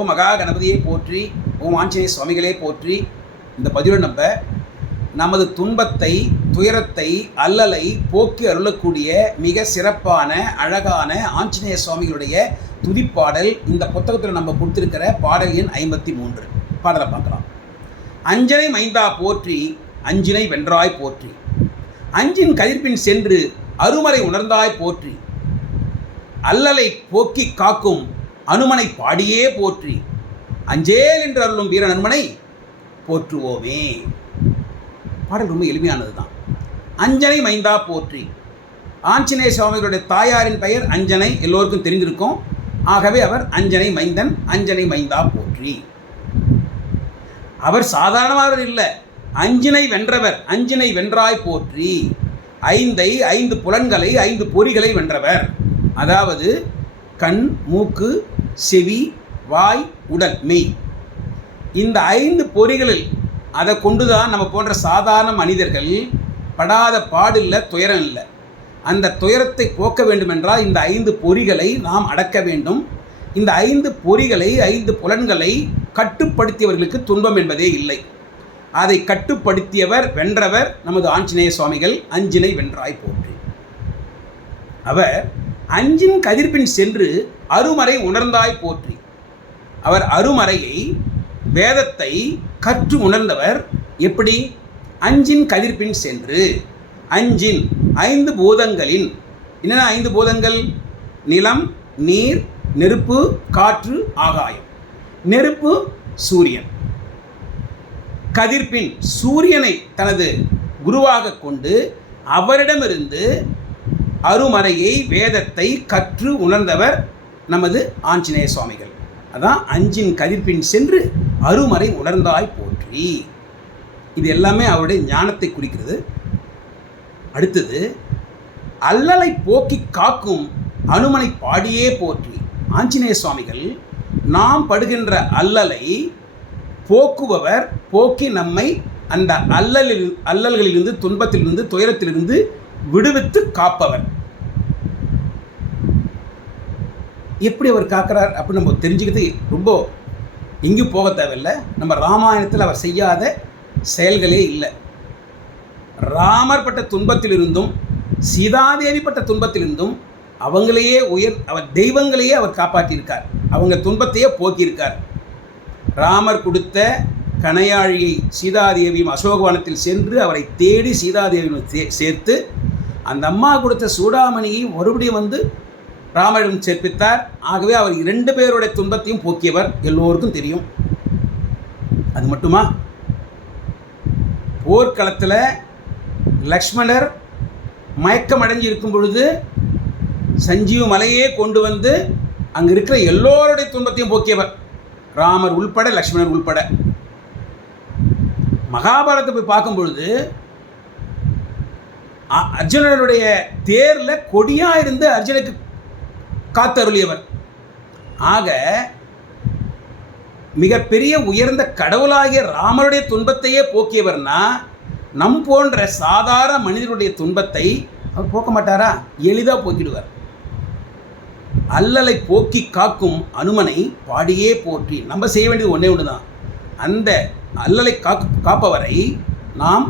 ஓம் மகா கணபதியை போற்றி, ஓம் ஆஞ்சநேய சுவாமிகளே போற்றி. இந்த பதிவில் நமது துன்பத்தை, துயரத்தை, அல்லலை போக்கி அருளக்கூடிய மிக சிறப்பான அழகான ஆஞ்சநேய சுவாமிகளுடைய துதிப்பாடல் இந்த புத்தகத்தில் நம்ம கொடுத்திருக்கிற பாடல் எண் 53 பாடலை பார்க்கலாம். அஞ்சனை மைந்தா போற்றி, அஞ்சினை வென்றாய் போற்றி, அஞ்சின் கதிர்பின் சென்று அருமறை உணர்ந்தாய் போற்றி, அல்லலை போக்கி காக்கும் அனுமனை பாடியே போற்றி, அஞ்சேல் என்று அருளும் வீரன் அனுமனை போற்றுவோமே. பாடல் ரொம்ப எளிமையானது தான். அஞ்சனை மைந்தா போற்றி. ஆஞ்சநேய சுவாமிகளுடைய தாயாரின் பெயர் அஞ்சனை, எல்லோருக்கும் தெரிந்திருக்கும். ஆகவே அவர் அஞ்சனை மைந்தன், அஞ்சனை மைந்தா போற்றி. அவர் சாதாரணமானவர் இல்லை, அஞ்சினை வென்றவர், அஞ்சினை வென்றாய் போற்றி. 5 புலன்களை 5 பொறிகளை வென்றவர். அதாவது கண், மூக்கு, செவி, வாய், உடல், மெய். இந்த 5 பொறிகளில் அதை கொண்டுதான் நம்ம போன்ற சாதாரண மனிதர்கள் படாத பாடில்லை, துயரம் இல்லை. அந்த துயரத்தை போக்க வேண்டுமென்றால் இந்த 5 பொறிகளை நாம் அடக்க வேண்டும். இந்த 5 பொறிகளை 5 புலன்களை கட்டுப்படுத்தியவர்களுக்கு துன்பம் என்பதே இல்லை. அதை கட்டுப்படுத்தியவர், வென்றவர் நமது ஆஞ்சநேய சுவாமிகள். அஞ்சினை வென்றாய் போற்றி. அவர் அஞ்சின் கதிர்பின் சென்று அருமறை உணர்ந்தாய் போற்றி. அவர் அருமறையை, வேதத்தை கற்று உணர்ந்தவர். எப்படி? அஞ்சின் கதிர்பின் சென்று. அஞ்சின் 5 பூதங்களின், என்னென்ன 5 பூதங்கள்? நிலம், நீர், நெருப்பு, காற்று, ஆகாயம். நெருப்பு சூரியன். கதிர்பின் சூரியனை தனது குருவாக கொண்டு அவரிடமிருந்து அருமறையை, வேதத்தை கற்று உணர்ந்தவர் நமது ஆஞ்சநேய சுவாமிகள். அதான் அஞ்சின் கதிர்பின் சென்று அருமறை உணர்ந்தாய் போற்றி. இது எல்லாமே அவருடைய ஞானத்தை குறிக்கிறது. அடுத்தது, அல்லலை போக்கி காக்கும் அனுமனை பாடியே போற்றி. ஆஞ்சநேய சுவாமிகள் நாம் படுகின்ற அல்லலை போக்குபவர், போக்கி நம்மை அந்த அல்லல்களிலிருந்து, துன்பத்திலிருந்து, துயரத்திலிருந்து விடுவித்து காப்பவர். எப்படி அவர் காக்கிறார் அப்படின்னு நம்ம தெரிஞ்சுக்கிறது ரொம்ப எங்கேயும் போக தேவையில்லை. நம்ம ராமாயணத்தில் அவர் செய்யாத செயல்களே இல்லை. ராமர் பட்ட துன்பத்திலிருந்தும், சீதாதேவி பட்ட துன்பத்திலிருந்தும் அவர் தெய்வங்களையே அவர் காப்பாற்றியிருக்கார். அவங்க துன்பத்தையே போக்கியிருக்கார். ராமர் கொடுத்த கணையாழியை சீதாதேவியும் அசோகவனத்தில் சென்று அவரை தேடி சீதாதேவியும் சேர்த்து அந்த அம்மா கொடுத்த சூடாமணியை மறுபடியும் ராமரிடம் சேர்ப்பித்தார். ஆகவே அவர் 2 பேருடைய துன்பத்தையும் போக்கியவர், எல்லோருக்கும் தெரியும். அது மட்டுமா? போர்க்களத்தில் லக்ஷ்மணர் மயக்கமடைஞ்சு இருக்கும் பொழுது சஞ்சீவ மலையே கொண்டு வந்து அங்கே இருக்கிற எல்லோருடைய துன்பத்தையும் போக்கியவர், ராமர் உள்பட, லக்ஷ்மணர் உள்பட. மகாபாரதத்தை போய் பார்க்கும் பொழுது அர்ஜுனனுடைய தேரில் கொடியாக இருந்து அர்ஜுனுக்கு காத்தருளியவர். ஆக மிகப்பெரிய உயர்ந்த கடவுளாகிய ராமருடைய துன்பத்தையே போக்கியவர்னா நம் போன்ற சாதாரண மனிதனுடைய துன்பத்தை அவர் போக்க மாட்டாரா? எளிதாக போக்கிடுவார். அல்லலை போக்கி காக்கும் அனுமனை பாடியே போற்றி. நம்ம செய்ய வேண்டியது ஒன்றே ஒன்று தான். அந்த அல்லலை காப்பவரை நாம்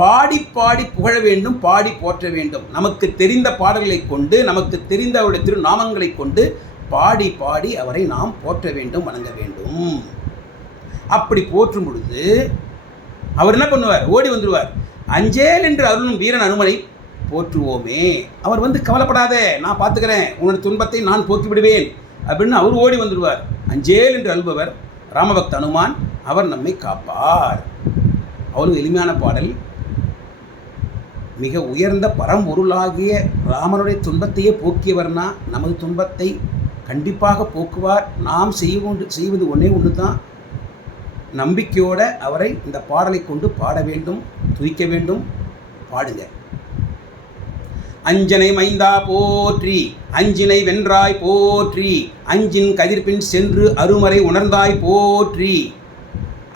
பாடி பாடி புகழ வேண்டும், பாடி போற்ற வேண்டும். நமக்கு தெரிந்த பாடல்களை கொண்டு, நமக்கு தெரிந்த அவருடைய திருநாமங்களை கொண்டு பாடி பாடி அவரை நாம் போற்ற வேண்டும், வணங்க வேண்டும். அப்படி போற்றும் பொழுது அவர் என்ன பண்ணுவார்? ஓடி வந்துடுவார். அஞ்சேல் என்று அருளும் வீரன் அனுமனை போற்றுவோமே. அவர் கவலைப்படாதே, நான் பார்த்துக்கிறேன், உன்னோட துன்பத்தை நான் போக்கி விடுவேன் அப்படின்னு அவர் ஓடி வந்துடுவார். அஞ்சேல் என்று அருள்பவர் ராமபக்த அனுமான். அவர் நம்மை காப்பார். அவரும் எளிமையான பாடல். மிக உயர்ந்த பரம்பொருளாகிய ராமனுடைய துன்பத்தையே போக்கியவர்னா நமது துன்பத்தை கண்டிப்பாக போக்குவார். நாம் செய்வது ஒன்றே ஒன்று தான். நம்பிக்கையோடு அவரை இந்த பாடலை கொண்டு பாட வேண்டும், துதிக்க வேண்டும். பாடுங்க. அஞ்சனை மைந்தா போற்றி, அஞ்சினை வென்றாய் போற்றி, அஞ்சின் கதிர்பின் சென்று அருமறை உணர்ந்தாய் போற்றி,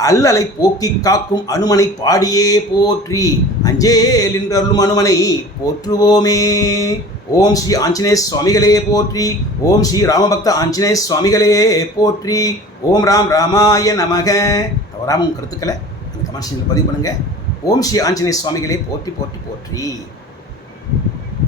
அல்லலை போக்கிக் காக்கும் அனுமனை பாடியே போற்றி. அஞ்சேல் என்றருளும் அனுமனை போற்றுவோமே. ஓம் ஸ்ரீ ஆஞ்சநேய சுவாமிகளே போற்றி. ஓம் ஸ்ரீ ராமபக்த ஆஞ்சநேய சுவாமிகளே போற்றி. ஓம் ராமாய நமக. தவறாமல் கருத்துக்களை அந்த கமெண்ட் செக்ஷனில் பதிவு பண்ணுங்கள். ஓம் ஸ்ரீ ஆஞ்சநேய சுவாமிகளே போற்றி போற்றி போற்றி.